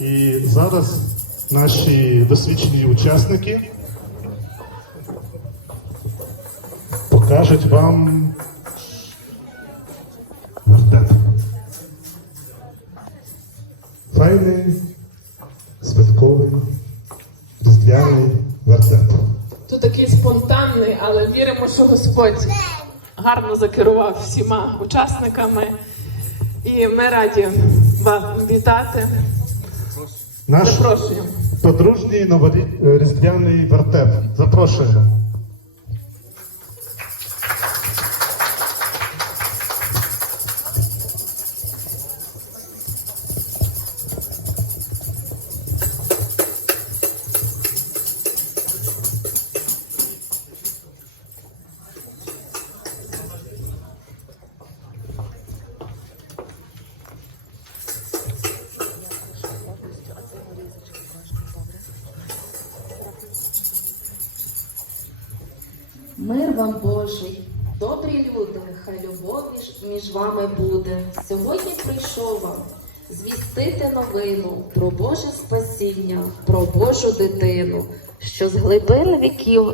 І зараз наші досвідчені учасники покажуть вам вертеп. Файний, святковий, різдвяний вертеп. Тут такий спонтанний, але віримо, що Господь гарно закерував всіма учасниками. І ми раді вас вітати. Наш Запрошуємо. подружній новоріздвяний вертеп. Запрошуємо. Мир вам Божий, добрі люди, хай любов між- вами буде. Сьогодні прийшов вам звістити новину про Боже спасіння, про Божу дитину, що з глибин віків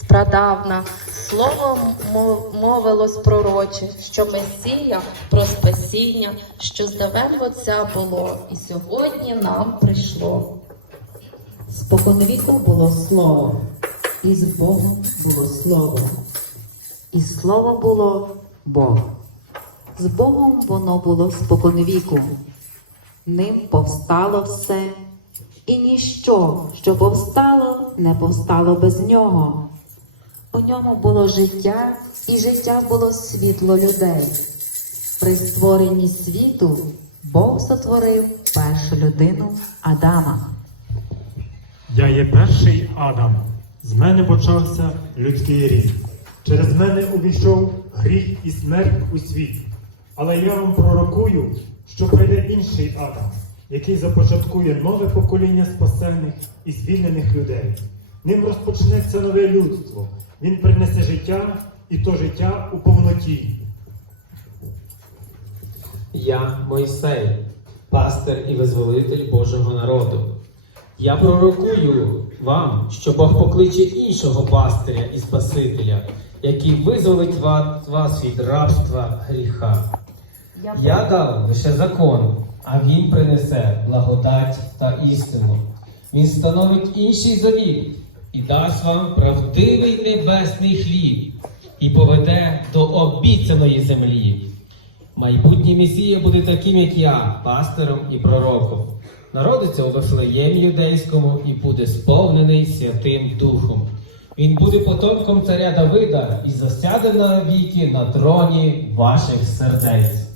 спрадавна словом мов- мовилось пророче, що Месія про спасіння, що з в Отця було, і сьогодні нам прийшло. Споконвіку було слово, і з Богом було слово, і слово було Бог. З Богом воно було споконвіку. Ним повстало все, і ніщо, що повстало, не повстало без нього. У ньому було життя, і життя було світло людей. При створенні світу Бог сотворив першу людину Адама. Я є перший Адам. З мене почався людський рід. Через мене увійшов гріх і смерть у світ. Але я вам пророкую, що прийде інший Адам, який започаткує нове покоління спасених і звільнених людей. Ним розпочнеться нове людство. Він принесе життя і то життя у повноті. Я Мойсей, пастир і визволитель Божого народу. Я пророкую вам, що Бог покличе іншого пастиря і Спасителя, який визволить вас від рабства гріха. Я дав лише закон, а він принесе благодать та істину. Він становить інший завіт і дасть вам правдивий небесний хліб і поведе до обіцяної землі. Майбутній Месія буде таким, як я, пастором і пророком. Народиться у Вифлеємі юдейському і буде сповнений Святим Духом. Він буде потомком царя Давида і засяде на віки на троні ваших сердець.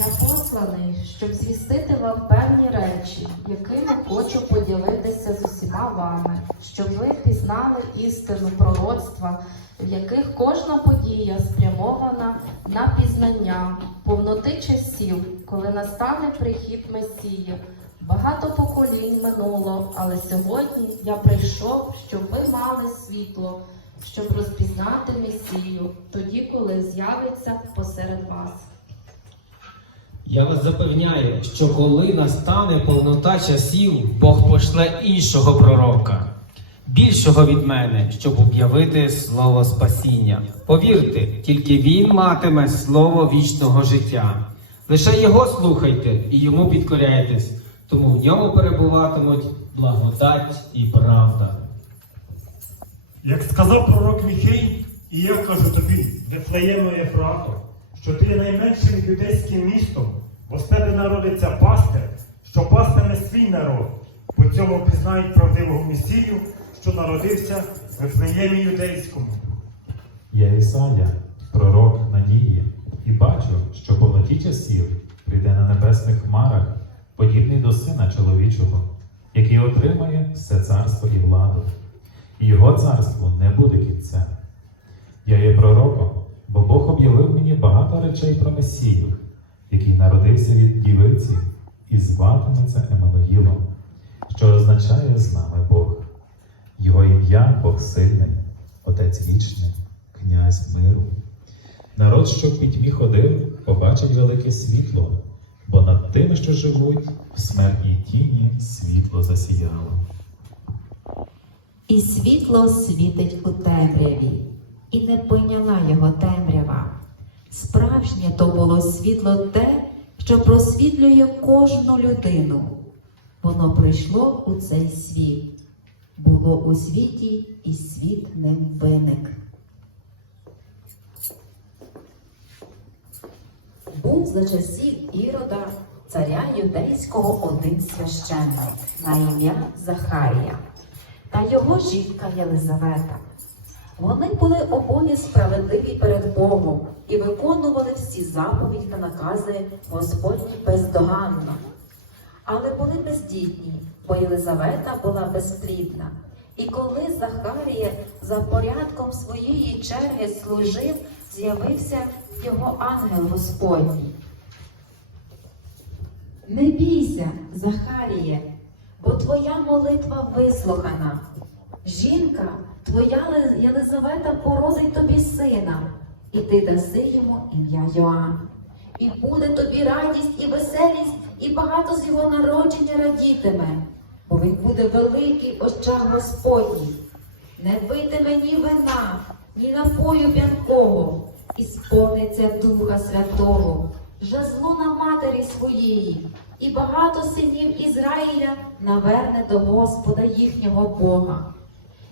Я посланий, щоб звістити вам певні речі, якими хочу поділитися з усіма вами, щоб ви пізнали істину пророцтва, в яких кожна подія спрямована на пізнання, повноти часів, коли настане прихід Месії. Багато поколінь минуло, але сьогодні я прийшов, щоб ви мали світло, щоб розпізнати Месію, тоді, коли з'явиться посеред вас. Я вас запевняю, що коли настане повнота часів, Бог пошле іншого пророка, більшого від мене, щоб об'явити слово спасіння. Повірте, тільки він матиме слово вічного життя. Лише його слухайте і йому підкоряйтесь, тому в ньому перебуватимуть благодать і правда. Як сказав пророк Міхей, і я кажу тобі, Вифлеємоє правда, що ти є найменшим юдейським містом, бо з тебе народиться пастир, що пастиме свій народ. По цьому пізнають правдивого Месію, що народився в Вифлеємі юдейському. Я Ісая, пророк надії, і бачу, що повноті часів прийде на небесних хмарах, подібний до сина чоловічого, який отримає все царство і владу. І його царству не буде кінця. Я є пророком, бо Бог об'явив мені багато речей про Месію, який народився від дівиці і зватиметься Еммануїлом, що означає з нами Бог. Його ім'я Бог сильний, Отець вічний, князь миру. Народ, що в пітьмі ходив, побачить велике світло, бо над тими, що живуть, в смертній тіні світло засіяло. І світло світить у темряві, і не пойняла його темрява. Справжнє то було світло те, що просвітлює кожну людину. Воно прийшло у цей світ. Було у світі, і світ ним виник. Був за часів Ірода, царя юдейського один священник на ім'я Захарія та його жінка Єлизавета. Вони були обоє справедливі перед Богом і виконували всі заповіді та накази Господні бездоганно. Але були бездітні, бо Єлизавета була безплідна. І коли Захарія за порядком своєї черги служив, з'явився його ангел Господній. Не бійся, Захаріє, бо твоя молитва вислухана. Жінка, твоя Єлизавета породить тобі сина, і ти даси йому ім'я Йоанн. І буде тобі радість і веселість, і багато з його народження радітиме, бо він буде великий очах Господніх. Не питиме ні вина, ні напою п'янкого, і сповниться Духа Святого, жезло на матері своєї, і багато синів Ізраїля наверне до Господа їхнього Бога.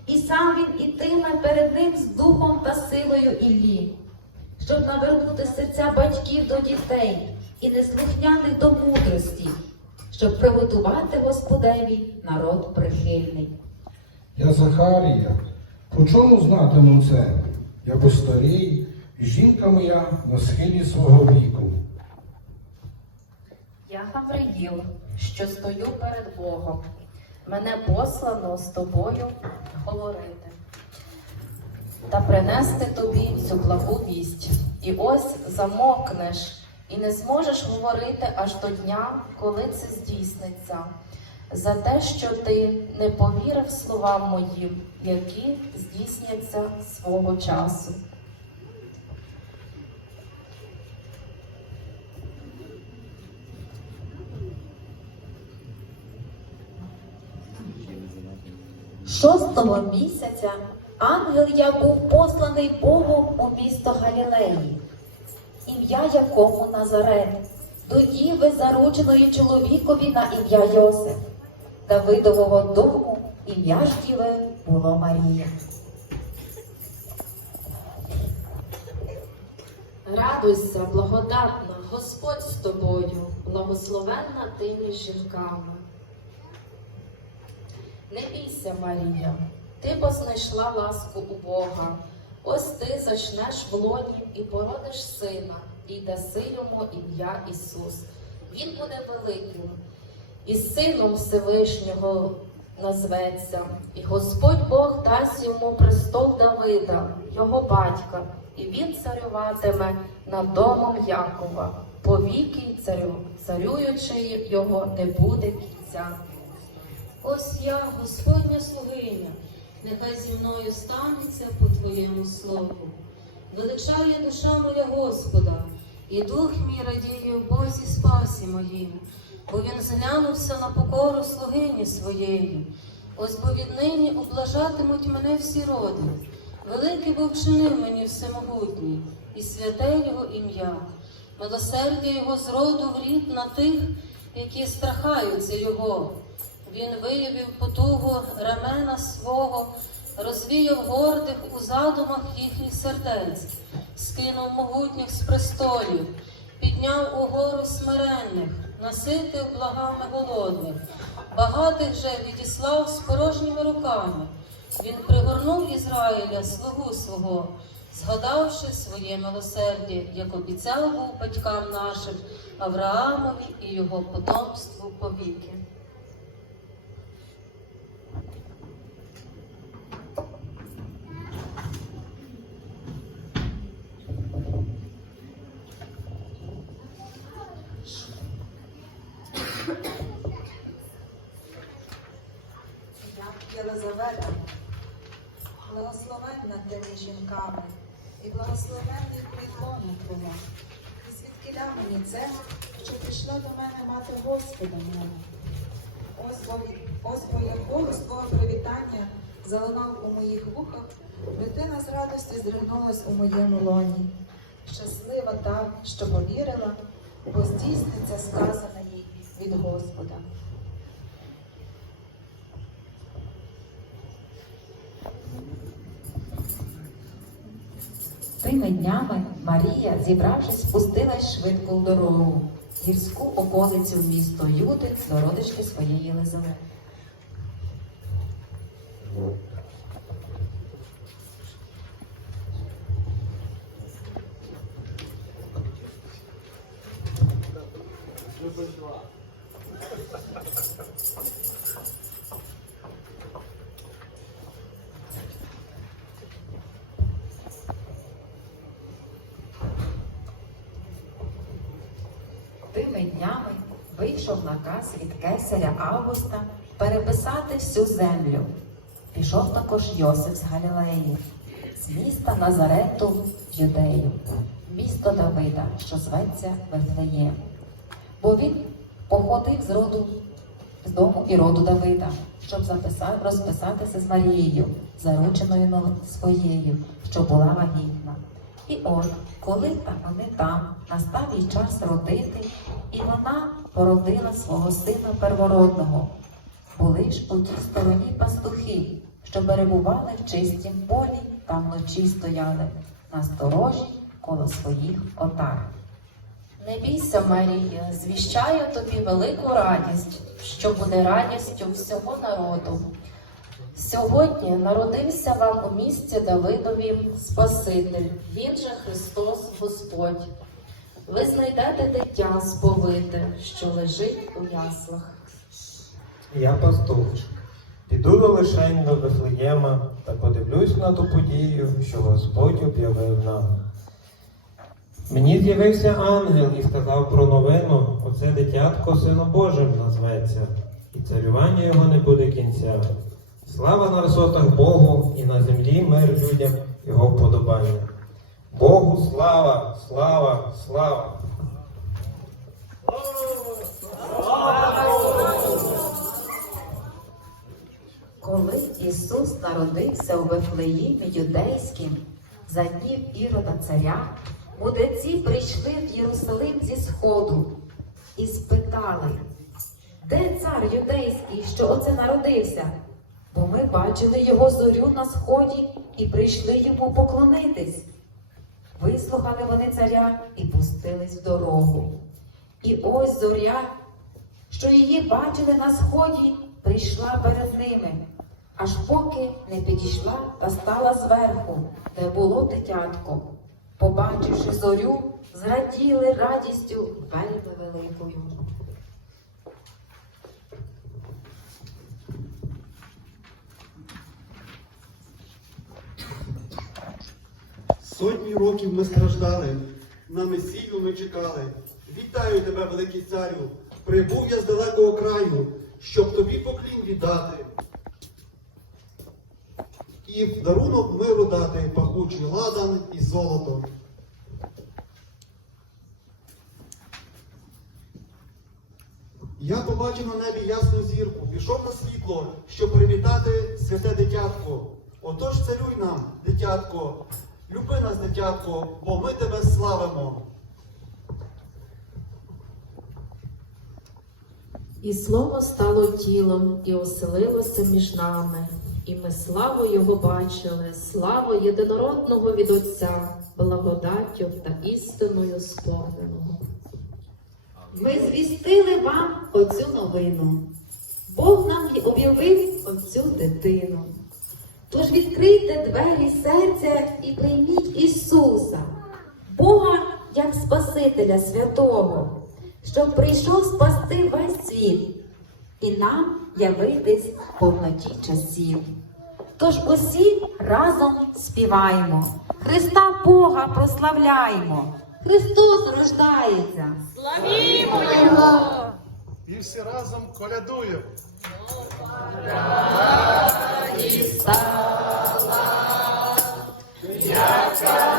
І сам він ітиме перед ним з духом та силою Іллі, щоб навернути серця батьків до дітей і неслухняних до мудрості, щоб приготувати Господеві народ прихильний. Я Захарія, по чому знатиму це? Я постарій, і жінка моя на схилі свого віку. Я Гавриїл, що стою перед Богом. Мене послано з тобою говорити та принести тобі цю благу вість. І ось замокнеш, і не зможеш говорити аж до дня, коли це здійсниться, за те, що ти не повірив словам моїм, які здійсняться свого часу. Шостого місяця ангел я був посланий Богом у місто Галілеї, ім'я якому Назарет, до Іви, зарученої чоловікові на ім'я Йосиф, Давидового дому, ім'я ж діви було Марія. Радуйся, благодатна, Господь з тобою, благословенна ти між жінками. Не бійся, Марія, ти бо знайшла ласку у Бога. Ось ти зачнеш в лоні і породиш сина, і даси йому ім'я Ісус. Він буде великим, і сином Всевишнього назветься, і Господь Бог дасть йому престол Давида, його батька, і він царюватиме над домом Якова. Повіки царю, царюючи його не буде кінця. Ось я, Господня слугиня, нехай зі мною станеться по Твоєму слову. Величає душа моя Господа, і дух мій радіє в Бозі спасі моїм, бо він зглянувся на покору слугині своєї. Ось бо віднині облажатимуть мене всі роди. Великий був вчинив мені всемогутній, і святе його ім'я. Милосердя його з роду в рід на тих, які страхаються його. Він виявив потугу рамена свого, розвіяв гордих у задумах їхніх сердець, скинув могутніх з престолів, підняв угору смиренних, наситив благами голодних, багатих же відіслав з порожніми руками. Він пригорнув Ізраїля слугу свого, згадавши своє милосердя, як обіцяв був батькам нашим Авраамові і його потомству повіки. Я Єлизавета, благословенна ти між жінками, і благословенний плід лона твого, і звідки звідкиля мені це, що прийшла до мене мати Господа мого. Ось як голос твого привітання залунав у моїх вухах, дитина з радості зригнулась у моєму лоні. Щаслива та, що повірила, бо здійсниться сказане їй від Господа. Тими днями Марія, зібравшись, спустилась швидко в дорогу, гірську околицю місто Юди до родички своєї Єлизавети. Тими днями вийшов наказ від кесаря Августа переписати всю землю. Пішов також Йосип з Галілеї, з міста Назарету в Юдею, місто Давида, що зветься Вифлеєм. Бо він походив з роду з дому і роду Давида, щоб записати, розписатися з Марією, зарученою своєю, що була вагітна. І от, коли та вони там, настав їй час родити, і вона породила свого сина первородного. Були ж у тій стороні пастухи, що перебували в чистім полі та вночі стояли на сторожі коло своїх отар. Не бійся, Марія, звіщаю тобі велику радість, що буде радістю всього народу. Сьогодні народився вам у місті Давидові Спаситель, він же Христос Господь. Ви знайдете дитя сповите, що лежить у яслах. Я пастух. Піду до лишень до Вифлеєма та подивлюсь на ту подію, що Господь об'явив нам. Мені з'явився ангел і сказав про новину, оце дитятко Сином Божим назветься, і царювання його не буде кінця. Слава на висотах Богу і на землі мир людям його вподобання. Богу слава, слава, слава! Коли Ісус народився у Вифлеїмі юдейським, за днів Ірода царя, мудреці прийшли в Єрусалим зі сходу і спитали, де цар юдейський, що оце народився? Бо ми бачили його зорю на сході і прийшли йому поклонитись. Вислухали вони царя і пустились в дорогу. І ось зоря, що її бачили на сході, прийшла перед ними, аж поки не підійшла та стала зверху, де було дитятко. Побачивши зорю, зраділи радістю вельми великою. Сотні років ми страждали, на Месію ми чекали. Вітаю тебе, великий царю! Прибув я з далекого краю, щоб тобі поклін віддати. І в дарунок миру дати пахучий ладан і золото. Я побачив на небі ясну зірку, пішов на світло, щоб привітати святе дитятко. Отож царюй нам, дитятко, люби нас, дитятко, бо ми тебе славимо. І слово стало тілом і оселилося між нами, і ми славу Його бачили, славу єдинородного від Отця, благодаттю та істиною сповненого. Ми звістили вам оцю новину. Бог нам об'явив оцю дитину. Тож відкрийте двері серця і прийміть Ісуса, Бога як Спасителя святого, щоб прийшов спасти весь світ і нам явитись в повноті часів. Тож усі разом співаємо, Христа Бога прославляємо, Христос рождається. славімо Його! І всі разом колядуємо. Яка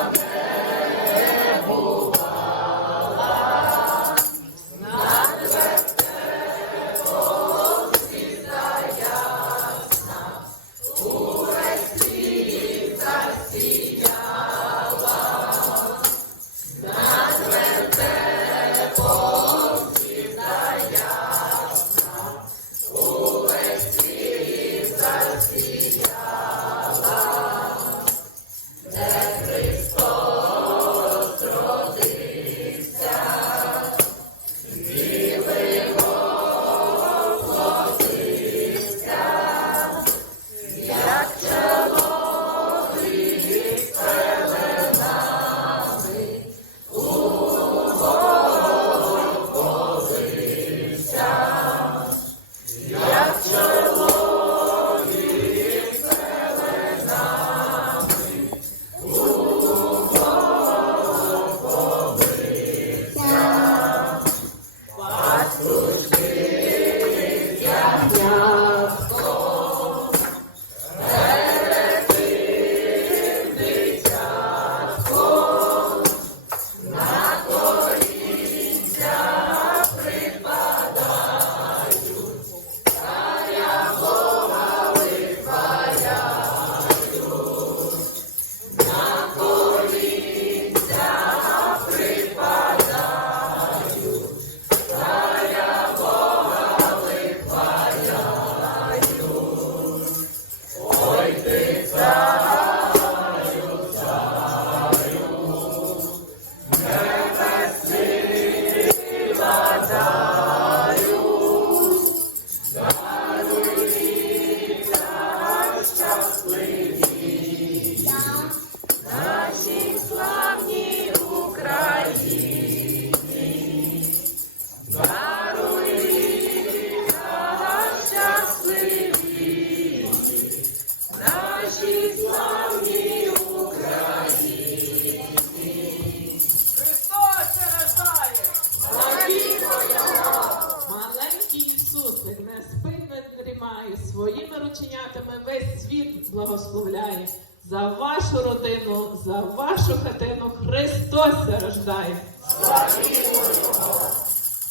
благословляє. За вашу родину, за вашу хатину Христос рождає.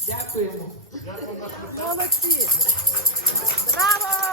Дякуємо. Молодці! Браво!